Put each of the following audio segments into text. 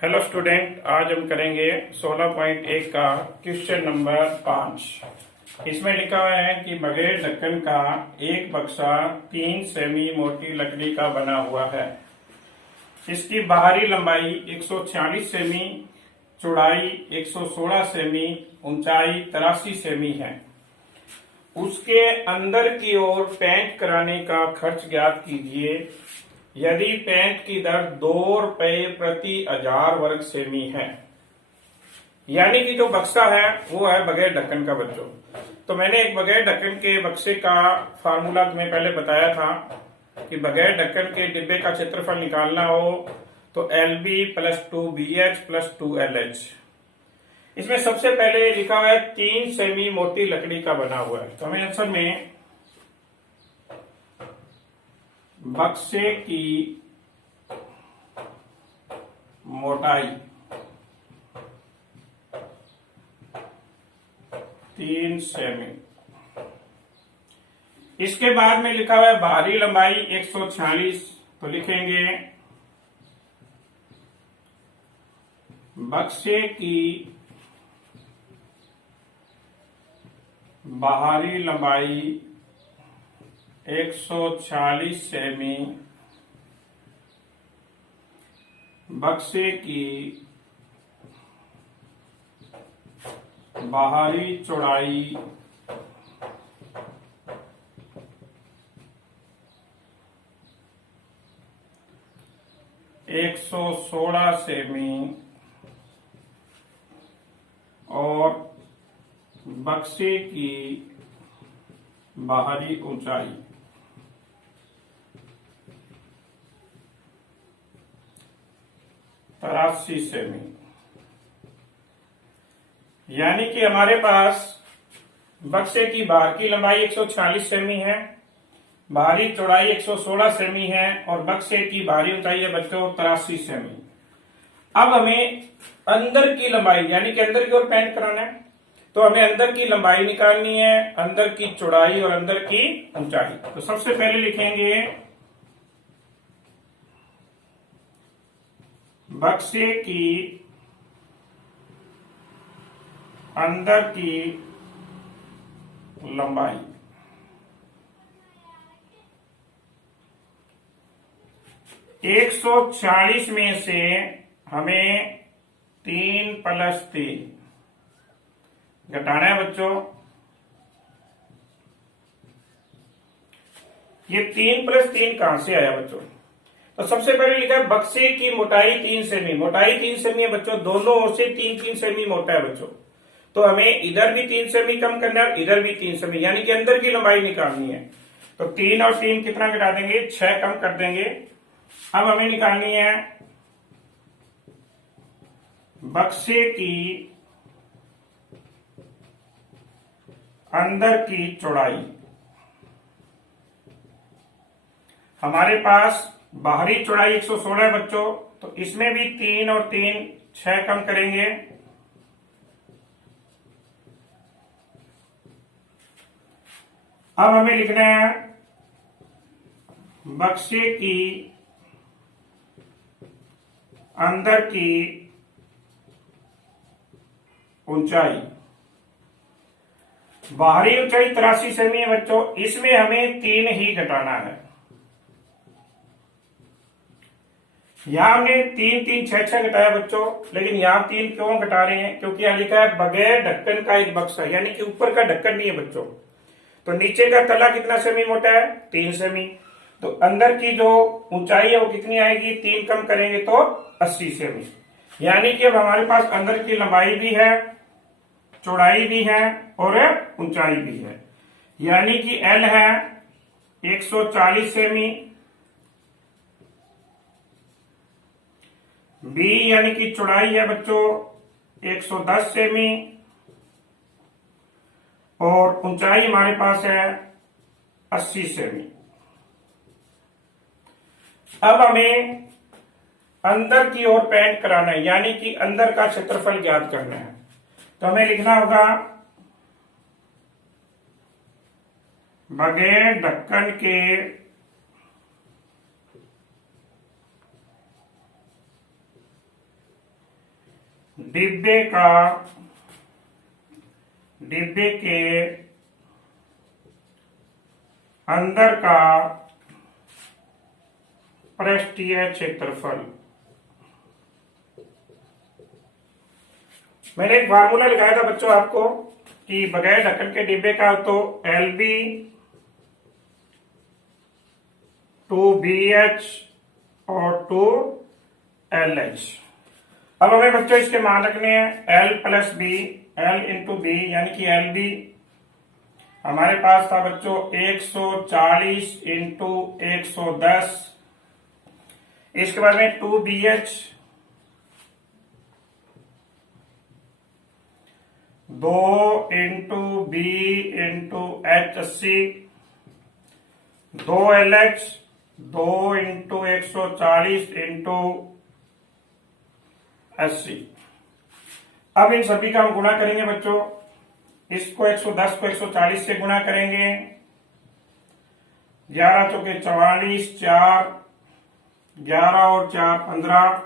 Hello student, आज हम करेंगे 16.1 का क्वेश्चन नंबर 5। इसमें लिखा हुआ है कि बगैर ढक्कन का एक बक्सा 3 सेमी मोटी लकड़ी का बना हुआ है। इसकी बाहरी लंबाई 146 सेमी, चौड़ाई 116 सेमी, ऊंचाई 83 सेमी है। उसके अंदर की ओर पेंट कराने का खर्च ज्ञात कीजिए यदि पेंट की दर 2 रुपये प्रति 1000 वर्ग सेमी है। यानी कि जो बक्सा है वो है बगैर ढक्कन का बच्चों। तो मैंने एक बगैर ढक्कन के बक्से का फार्मूला तुम्हें पहले बताया था कि बगैर ढक्कन के डिब्बे का क्षेत्रफल निकालना हो तो LB + 2BH + 2LH। इसमें सबसे पहले लिखा हुआ है 3 सेमी मोटी लकड़ी का बना हुआ है। तो हमें आंसर में बक्से की मोटाई 3 सेमी। इसके बाद में लिखा हुआ है बाहरी लंबाई 146। तो लिखेंगे बक्से की बाहरी लंबाई 146 सेमी, बक्से की बाहरी चौड़ाई 116 सेमी और बक्से की बाहरी ऊंचाई 83 सेमी। यानी कि हमारे पास बक्से की बाहर की लंबाई 146 सेमी है, बाहरी चौड़ाई 116 सेमी है और बक्से की बाहरी ऊंचाई है बच्चों 83 सेमी। अब हमें अंदर की लंबाई यानी कि अंदर की ओर पेंट कराना है, तो हमें अंदर की लंबाई निकालनी है, अंदर की चौड़ाई और अंदर की ऊंचाई। तो सबसे पहले लिखेंगे बक्से की अंदर की लंबाई 140 में से हमें 3 + 3 घटाना है बच्चों। ये 3 + 3 कहां से आया बच्चों? तो सबसे पहले लिखा है बक्से की मोटाई 3 सेमी। मोटाई 3 सेमी है बच्चों, दोनों ओर से 3-3 सेमी मोटा है बच्चों। तो हमें इधर भी 3 सेमी कम करना है, इधर भी 3 सेमी, यानी कि अंदर की लंबाई निकालनी है। तो 3 और 3 कितना घटा देंगे? 6 कम कर देंगे। अब हमें निकालनी है बक्से की अंदर की चौड़ाई। हमारे पास बाहरी चौड़ाई 116 है बच्चों, तो इसमें भी 3 और 3 6 कम करेंगे। अब हमें लिखना है बक्से की अंदर की ऊंचाई। बाहरी ऊंचाई 83 सेमी है बच्चों, इसमें हमें 3 ही घटाना है। यहां हमने 3-3 6-6 घटाया बच्चों, लेकिन यहां 3 क्यों घटा रहे हैं? क्योंकि यहां लिखा है बगैर ढक्कन का एक बक्सा, यानी कि ऊपर का ढक्कन नहीं है बच्चों। तो नीचे का तला कितना सेमी मोटा है? 3 सेमी। तो अंदर की जो ऊंचाई है वो कितनी आएगी? 3 कम करेंगे तो 80 सेमी। यानी कि अब हमारे पास अंदर की लंबाई भी है, चौड़ाई भी है और ऊंचाई भी है। यानी कि L है 140 सेमी, B यानी कि चौड़ाई है बच्चों 110 सेमी और ऊंचाई हमारे पास है 80 सेमी। अब हमें अंदर की ओर पेंट कराना है, यानी कि अंदर का क्षेत्रफल ज्ञात करना है। तो हमें लिखना होगा बगैर ढक्कन के डिब्बे के अंदर का पृष्ठीय क्षेत्रफल। मैंने एक फार्मूला लिखाया था बच्चों आपको कि बगैर ढक्कन के डिब्बे का तो LB टू BH और टू LH। अब हमें बच्चों इसके मान रखने हैं L plus B, L into B, यानी कि LB हमारे पास था बच्चों 140 इंटू 110। इसके बाद में 2BH 2 into B into H 80, 2LH 2 into 140 into 80। अब इन सभी का हम गुणा करेंगे बच्चों। इसको 110 को 140 से गुणा करेंगे, 11 चौके 44, 4 11 और 4 15।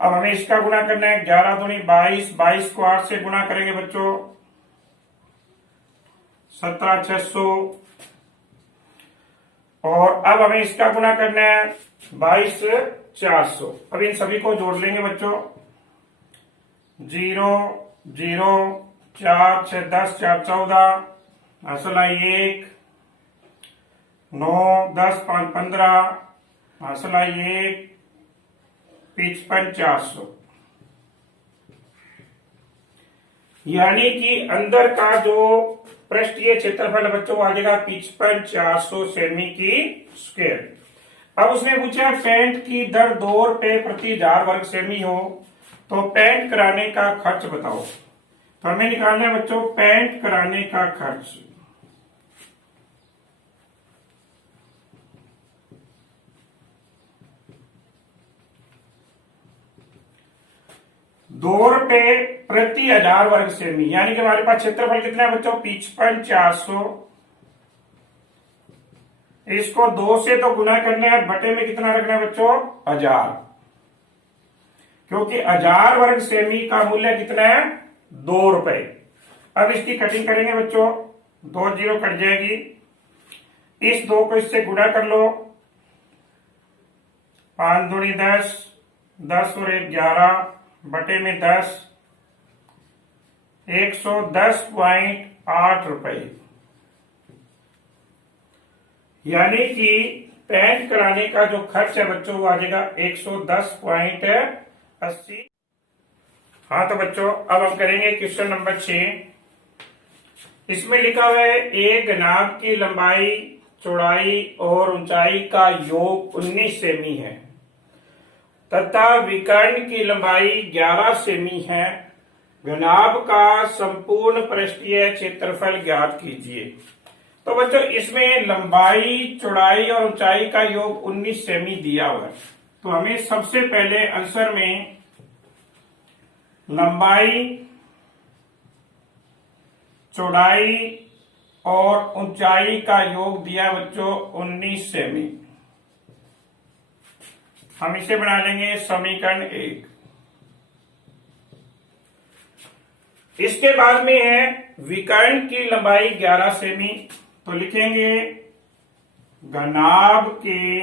अब हमें इसका गुणा करना है, 11 दूनी 22, 22 को 8 से गुणा करेंगे बच्चों, 17,600। और अब हमें इसका गुणा करना है 22,400। अब इन सभी को जोड़ लेंगे बच्चों, 0 0 4 6 10 4 14, हासिल आई 1, 9 10 5 15, हासिल आई 1, 55,400। यानी कि अंदर का जो पृष्ठीय क्षेत्रफल बच्चों आ जाएगा 55,400 सेमी की स्क्वायर। अब उसने पूछा पेंट की दर ₹2 प्रति 1000 वर्ग सेमी हो तो पेंट कराने का खर्च बताओ। तो हमें निकालना है बच्चों पेंट कराने का खर्च। ₹2 प्रति 1000 वर्ग सेमी, यानी कि हमारे पास क्षेत्रफल कितना है बच्चों 55,400। इसको 2 से तो गुना करना है, बटे में कितना रखना है बच्चों 1000, क्योंकि 1000 वर्ग सेमी का मूल्य कितना है ₹2। अब इसकी कटिंग करेंगे बच्चों, 2 0 कट जाएगी। इस 2 को इससे गुणा कर लो, 5 दूनी 10, 10 और 1 11, बटे में 10, ₹110.8। यानी कि पेंट कराने का जो खर्च है बच्चों वो आ जाएगा 110.80। हाँ तो बच्चों अब हम करेंगे क्वेश्चन नंबर 6। इसमें लिखा हुआ है एक नाव की लंबाई, चौड़ाई और ऊंचाई का योग 19 सेमी है तथा विकर्ण की लंबाई 11 सेमी है। घनाभ का संपूर्ण पृष्ठीय क्षेत्रफल ज्ञात कीजिए। तो बच्चों इसमें लंबाई, चौड़ाई और ऊंचाई का योग 19 सेमी दिया हुआ है। तो हमें सबसे पहले आंसर में लंबाई, चौड़ाई और ऊंचाई का योग दिया बच्चों 19 सेमी। हम इसे बना लेंगे समीकरण 1। इसके बाद में है विकर्ण की लंबाई 11 सेमी, तो लिखेंगे घनाभ के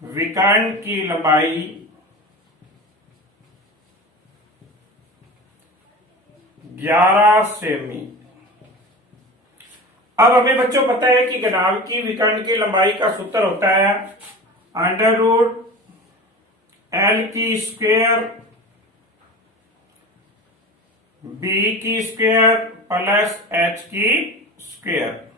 विकर्ण की लंबाई 11 सेमी। अब हमें बच्चों पता है कि घनाभ की विकर्ण की लंबाई का सूत्र होता है √L की स्क्वायर B की स्क्वायर प्लस H की स्क्वायर।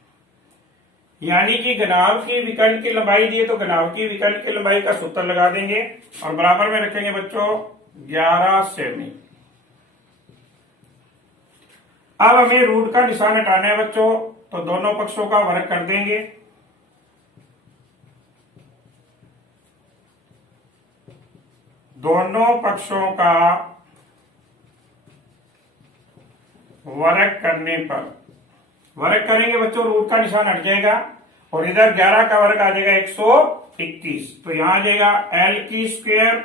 यानी कि घनाभ की विकर्ण की लंबाई दी है तो घनाभ की विकर्ण की लंबाई का सूत्र लगा देंगे और बराबर में रखेंगे बच्चों 11 सेमी। अब हमें रूट का निशान हटाना है बच्चों, तो दोनों पक्षों का वर्ग कर देंगे। दोनों पक्षों का वर्ग करने पर वर्ग करेंगे बच्चों, रूट का निशान हट जाएगा और इधर 11 का वर्ग आ जाएगा 121। तो यहां आ जाएगा L की स्क्वायर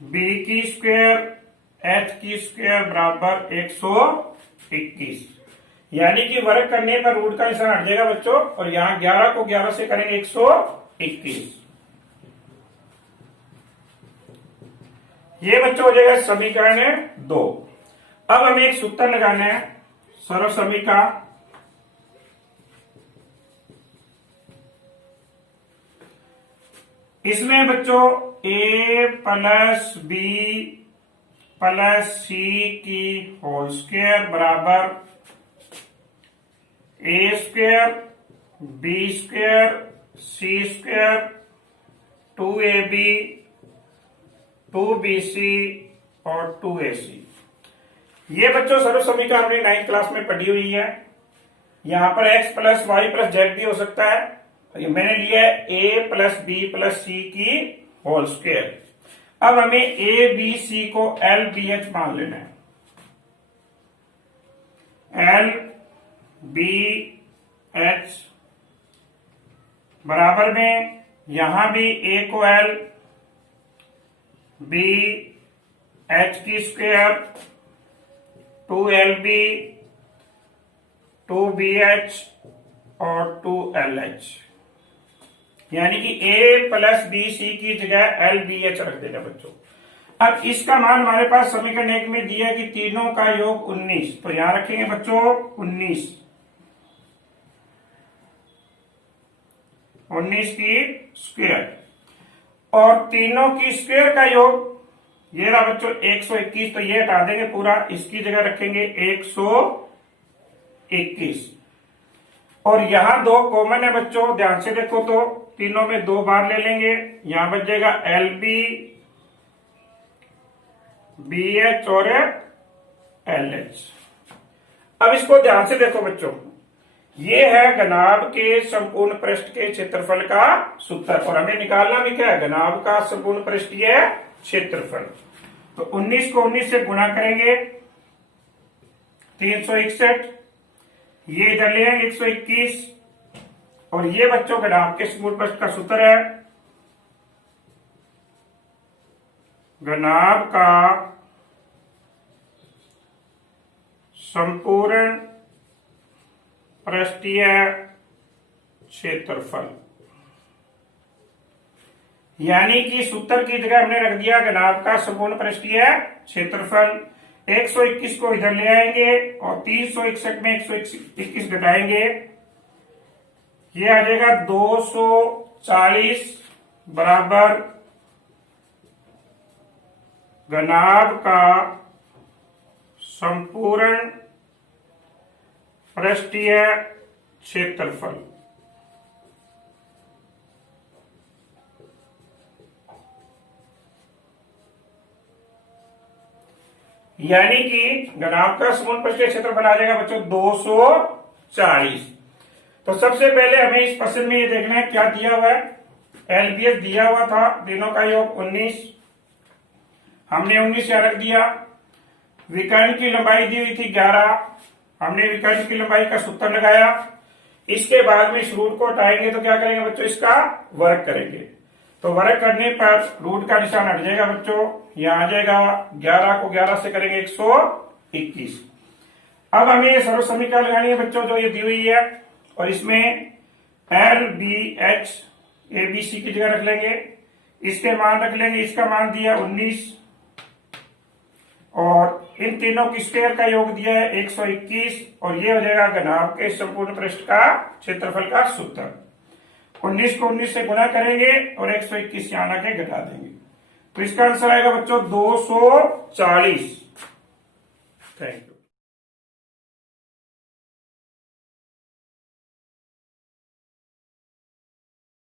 बी की स्क्वायर एच की स्क्वायर बराबर 121। यानी कि वर्ग करने पर रूट का निशान हट जाएगा बच्चों, और यहाँ 11 को 11 से करेंगे 121। ये बच्चों हो जाएगा समीकरण 2। अब हमें एक सूत्र लगाना है सर्व समीका। इसमें बच्चों ए प्लस बी प्लस सी की होल स्क्वायर बराबर ए स्क्वायर बी स्क्वायर सी स्क्वायर 2ab 2bc और 2ac। ये बच्चों सर्व समीकरण हमने 9th क्लास में पढ़ी हुई है। यहां पर x plus Y plus Z भी हो सकता है। मैंने लिया है a plus B plus C की होल स्क्वायर। अब हमें ए बी सी को एल बी एच मान लेना है। एल बी एच बराबर में यहां भी a को l बी एच की स्क्वायर 2lb 2bh और 2lh, यानी कि a प्लस बी सी की जगह एल बी एच रख देना बच्चों। अब इसका मान हमारे पास समीकरण 1 में दिया है कि तीनों का योग 19, तो यहां रखेंगे बच्चों 19 की स्क्वायर, और तीनों की स्क्वायर का योग ये रहा बच्चों 121, तो ये हटा देंगे पूरा, इसकी जगह रखेंगे 121। और यहां 2 कॉमन है बच्चों, ध्यान से देखो तो तीनों में 2 बार ले लेंगे, यहां बच जाएगा एल बी बी एच और एल एच। अब इसको ध्यान से देखो बच्चों, ये है घनाभ के संपूर्ण पृष्ठ के क्षेत्रफल का सूत्र, और हमें निकालना भी क्या है, घनाभ का संपूर्ण पृष्ठीय क्षेत्रफल। तो 19 को 19 से गुणा करेंगे 361, ये इधर ले आएंगे 121, और ये बच्चों घनाभ के संपूर्ण पृष्ठ का सूत्र है, घनाभ का संपूर्ण पृष्ठीय क्षेत्रफल। यानी कि सूत्र की जगह हमने रख दिया घनाभ का संपूर्ण पृष्ठीय क्षेत्रफल। 121 को इधर ले आएंगे और 361 में 121 घटाएंगे, ये आ जाएगा 240 बराबर घनाभ का संपूर्ण पृष्ठीय क्षेत्रफल। यानी कि घनाभ का संपूर्ण पृष्ठीय क्षेत्रफल आ जाएगा बच्चों 240। तो सबसे पहले हमें इस प्रश्न में ये देखना है क्या दिया हुआ है। एलबीएच दिया हुआ था, तीनों का योग 19, हमने 19 यहाँ रख दिया। विकर्ण की लंबाई दी हुई थी 11, हमने विकर्ण की लंबाई का सूत्र लगाया। इसके बाद में इस रूट को हटाएंगे तो क्या करेंगे बच्चों, इसका वर्ग करेंगे। तो वर्ग करने पर रूट का निशान हट जाएगा बच्चों, यहां आ जाएगा 11 को 11 से करेंगे 121। अब हमें ये सर्व समीकरण लगानी है बच्चों जो ये दी हुई है, और इसमें L B H A B C की जगह रख लेंगे, इसके मान रख लेंगे। इसका मान दिया 19 और इन तीनों की स्क्वायर का योग दिया है 121, और ये हो जाएगा घनाभ के संपूर्ण पृष्ठ का क्षेत्रफल का सूत्र। 19 को 19 से गुणा करेंगे और 121 यहां आके घटा देंगे, तो इसका आंसर आएगा बच्चों 240। Thank you.